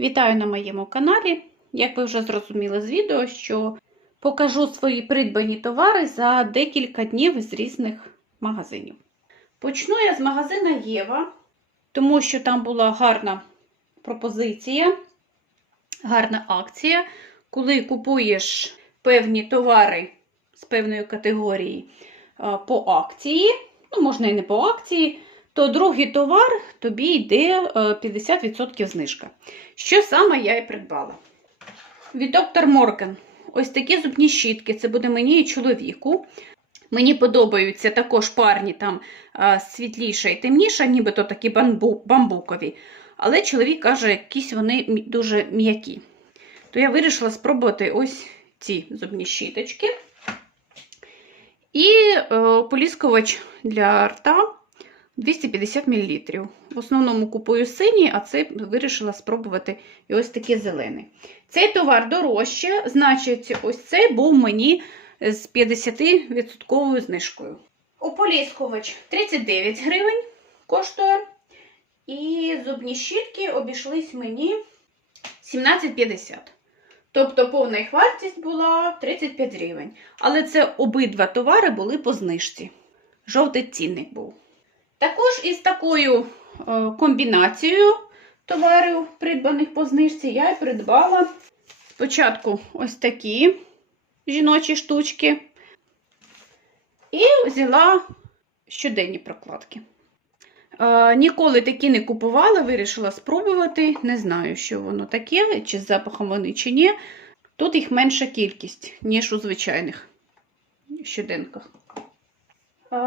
Вітаю на моєму каналі. Як ви вже зрозуміли з відео, що покажу свої придбані товари за декілька днів з різних магазинів. Почну я з магазина Єва, тому що там була гарна пропозиція, гарна акція. Коли купуєш певні товари з певної категорії по акції, ну, можна і не по акції, то другий товар тобі йде е, 50% знижка. Що саме я і придбала? Від доктор Морген. Ось такі зубні щітки. Це буде мені і чоловіку. Мені подобаються також парні там світліша і темніша, нібито такі бамбукові. Але чоловік каже, якісь вони дуже м'які. То я вирішила спробувати ось ці зубні щіточки. І е, поліскувач для рта 250 мл. В основному купую синій, а це вирішила спробувати і ось такий зелений. Цей товар дорожче, значить, ось цей був мені з 50% знижкою. Ополіскувач 39 гривень коштує. І зубні щітки обійшлись мені 17,50. Тобто повна їх вартість була 35 гривень. Але це обидва товари були по знижці. Жовтий цінник був. Також із такою е, комбінацією товарів, придбаних по знижці, я і придбала спочатку ось такі жіночі штучки. І взяла щоденні прокладки. Е, ніколи такі не купувала, вирішила спробувати. Не знаю, що воно таке, чи з запахом вони, чи ні. Тут їх менша кількість, ніж у звичайних щоденках.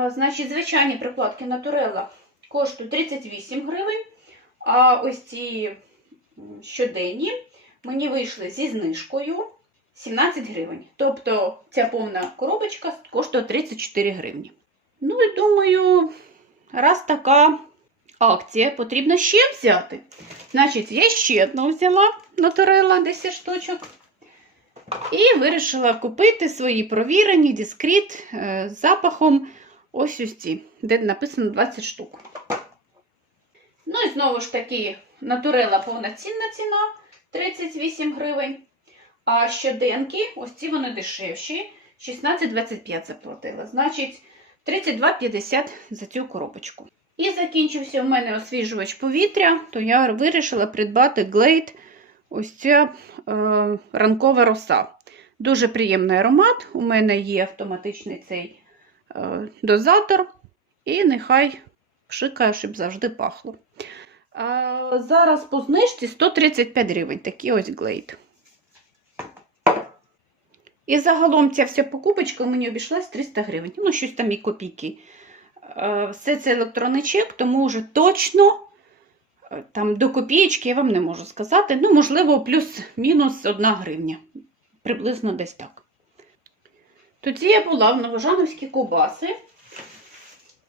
Значить, звичайні прикладки Naturella коштують 38 гривень, а ось ці щоденні мені вийшли зі знижкою 17 гривень. Тобто ця повна коробочка коштує 34 гривні. Ну і думаю, раз така акція, потрібно ще взяти. Значить, я ще одну взяла Naturella 10 штучок. І вирішила купити свої провірені дискріт е, з запахом ось ось ці, де написано 20 штук. Ну і знову ж таки, натурела повноцінна ціна 38 гривень. А щоденки, ось ці вони дешевші, 16,25 заплатила. Значить, 32,50 за цю коробочку. І закінчився у мене освіжувач повітря, то я вирішила придбати Glade ось ця е, ранкова роса. Дуже приємний аромат. У мене є автоматичний цей дозатор, і нехай пшикає, щоб завжди пахло. А, зараз по знижці 135 гривень, такий ось глейд. І загалом ця вся покупочка мені обійшлась 300 гривень. Ну, щось там і копійки. Е, Все це електронний чек, тому вже точно е, там до копієчки я вам не можу сказати. Ну, можливо, плюс-мінус 1 гривня. Приблизно десь так. Тоді я була в Новожановській ковбаси,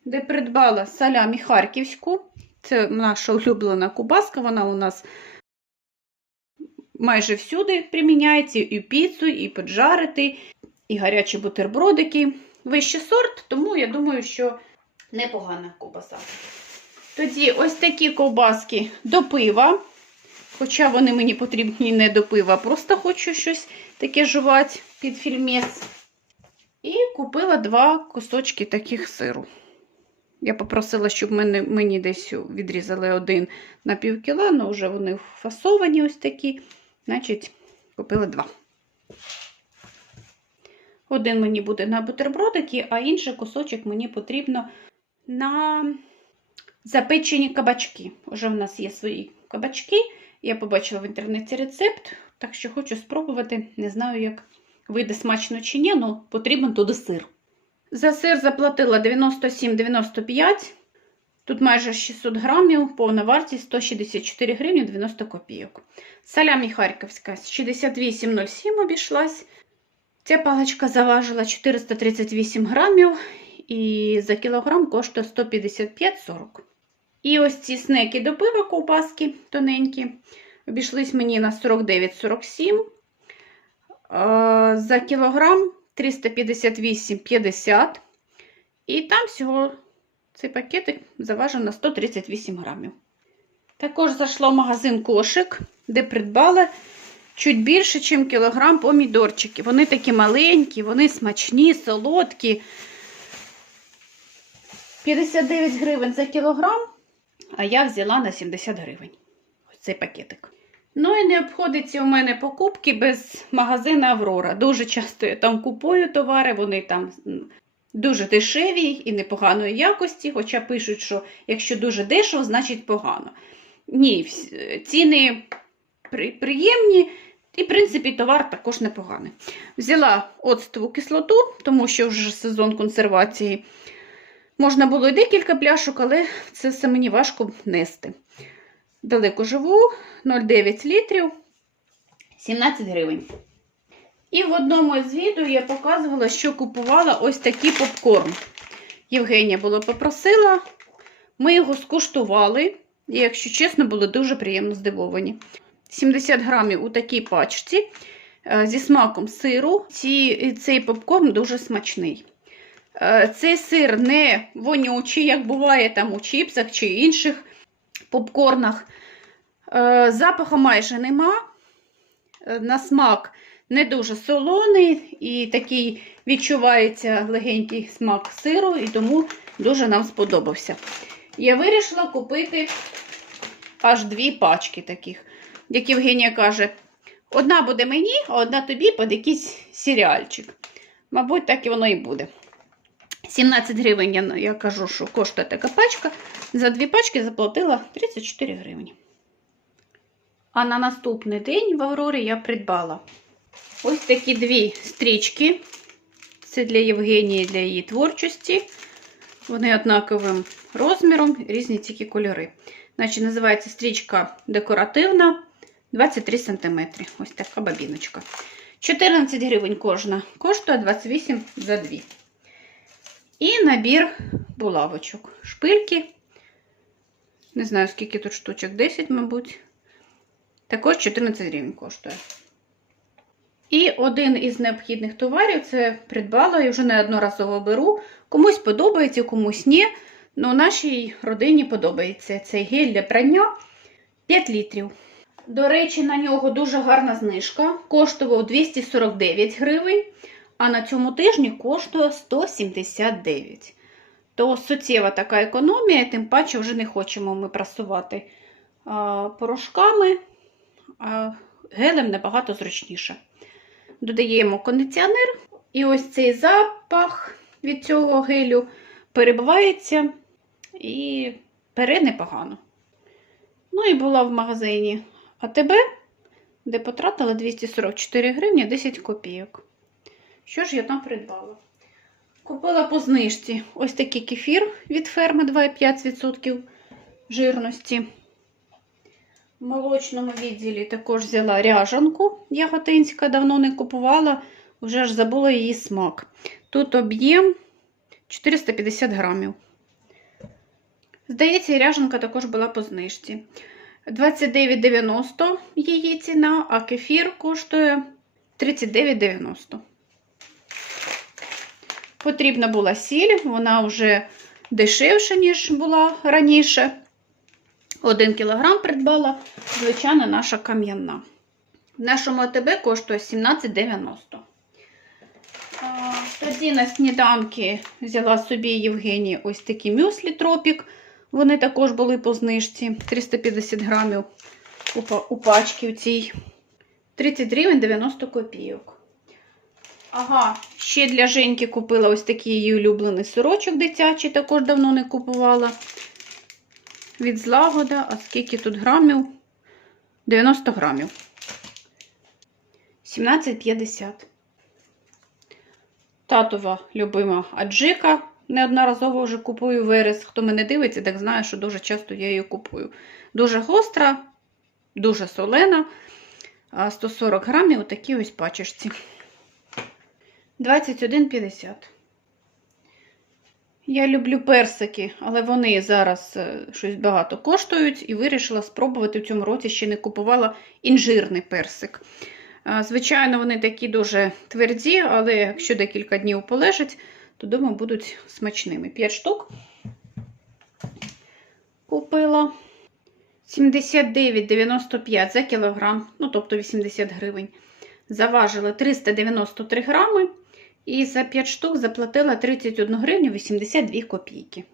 де придбала салямі харківську. Це наша улюблена кубаска, вона у нас майже всюди приміняється і піцу, і поджарити, і гарячі бутербродики. Вищий сорт, тому я думаю, що непогана ковбаса. Тоді ось такі ковбаски до пива. Хоча вони мені потрібні не до пива, просто хочу щось таке жувати під фільмець. І купила два кусочки таких сиру. Я попросила, щоб мене, мені десь відрізали один на пів кіла, але вже вони фасовані ось такі. Значить, купила два. Один мені буде на бутербродики, а інший кусочок мені потрібно на запечені кабачки. Уже в нас є свої кабачки. Я побачила в інтернеті рецепт, так що хочу спробувати. Не знаю, як вийде смачно чи ні, але потрібен туди сир. За сир заплатила 97,95. Тут майже 600 грамів, повна вартість 164 гривні 90 копійок. Салямі харківська 68,07 обійшлась. Ця паличка заважила 438 грамів і за кілограм коштує 155,40. І ось ці снеки до пива ковбаски тоненькі. Обійшлись мені на 49,47. Е, За кілограм 358,50. І там всього цей пакетик заважив на 138 грамів. Також зайшла в магазин кошик, де придбала чуть більше, ніж кілограм помідорчиків. Вони такі маленькі, вони смачні, солодкі. 59 гривень за кілограм, а я взяла на 70 гривень. Ось цей пакетик. Ну і не обходиться у мене покупки без магазину Аврора. Дуже часто я там купую товари, вони там дуже дешеві і непоганої якості, хоча пишуть, що якщо дуже дешево, значить погано. Ні, ціни приємні, і, в принципі, товар також непоганий. Взяла оцтову кислоту, тому що вже сезон консервації. Можна було й декілька пляшок, але це все мені важко нести. Далеко живу, 0,9 літрів, 17 гривень. І в одному з відео я показувала, що купувала ось такий попкорн. Євгенія була попросила, ми його скуштували, і, якщо чесно, були дуже приємно здивовані. 70 грамів у такій пачці е, зі смаком сиру. Ці, цей попкорн дуже смачний. Е, Цей сир не вонючий, як буває там у чіпсах чи інших попкорнах. Е, Запаху майже нема. Е, На смак не дуже солоний і такий відчувається легенький смак сиру, і тому дуже нам сподобався. Я вирішила купити аж дві пачки таких. Як Євгенія каже, одна буде мені, а одна тобі під якийсь серіальчик. Мабуть, так і воно і буде. 17 гривень, я, я кажу, що коштує така пачка. За дві пачки заплатила 34 гривні. А на наступний день в Аврорі я придбала ось такі дві стрічки. Це для Євгенії, для її творчості. Вони однаковим розміром, різні тільки кольори. Значить, називається стрічка декоративна 23 см. Ось така бабіночка. 14 гривень кожна, коштує 28 за 2. І набір булавочок. Шпильки. Не знаю, скільки тут штучок, 10, мабуть. Також 14 гривень коштує. І один із необхідних товарів це придбала і вже неодноразово беру. Комусь подобається, комусь ні. Ну, нашій родині подобається цей гель для прання 5 літрів. До речі, на нього дуже гарна знижка. Коштував 249 гривень, а на цьому тижні коштує 179. То суттєва така економія, тим паче вже не хочемо ми прасувати порошками, а гелем набагато зручніше. Додаємо кондиціонер, і ось цей запах від цього гелю перебивається і пере непогано. Ну і була в магазині АТБ, де потратила 244 гривні 10 копійок. Що ж я там придбала? Купила по знижці ось такий кефір від ферми 2,5% жирності. В молочному відділі також взяла ряжанку яготинська, давно не купувала, вже ж забула її смак. Тут об'єм 450 грамів. Здається, ряжанка також була по знижці. 29,90 її ціна, а кефір коштує 39,90. Потрібна була сіль, вона вже дешевша, ніж була раніше. 1 кг придбала, звичайно, наша кам'яна. В нашому АТБ коштує 17,90. А, Тоді на сніданки взяла собі Євгенії ось такі мюслі тропік. Вони також були по знижці 350 грамів у пачці у цій. 30 гривень 90 копійок. Ага, ще для Женьки купила ось такий її улюблений сирочок дитячий, також давно не купувала. Від злагода, а скільки тут грамів? 90 грамів. 17,50. Татова любима аджика. Неодноразово вже купую верес. Хто мене дивиться, так знає, що дуже часто я її купую. Дуже гостра, дуже солена. 140 грамів у такій ось пачечці. 21,50. Я люблю персики, але вони зараз е, щось багато коштують і вирішила спробувати в цьому році ще не купувала інжирний персик. Звичайно, вони такі дуже тверді, але якщо декілька днів полежать, то думаю, будуть смачними. 5 штук купила. 79,95 за кілограм, ну тобто 80 гривень. Заважила 393 грами і за 5 штук заплатила 31 гривню 82 копійки.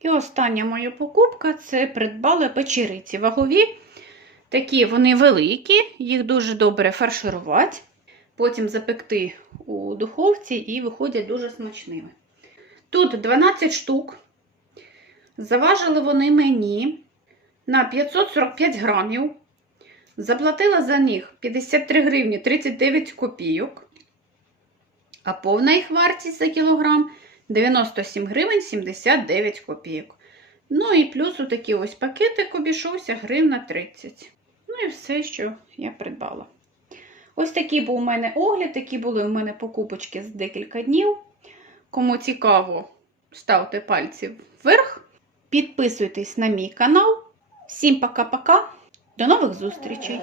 І остання моя покупка це придбала печериці. Вагові такі вони великі, їх дуже добре фарширувати, потім запекти у духовці і виходять дуже смачними. Тут 12 штук. Заважили вони мені на 545 грамів. Заплатила за них 53 гривні 39 копійок. А повна їх вартість за кілограм 97 гривень 79 копійок. Ну і плюс отакий ось пакетик обійшовся гривна 30. Ну і все, що я придбала. Ось такий був у мене огляд, такі були у мене покупочки з декілька днів. Кому цікаво, ставте пальці вверх. Підписуйтесь на мій канал. Всім пока-пока. До нових зустрічей!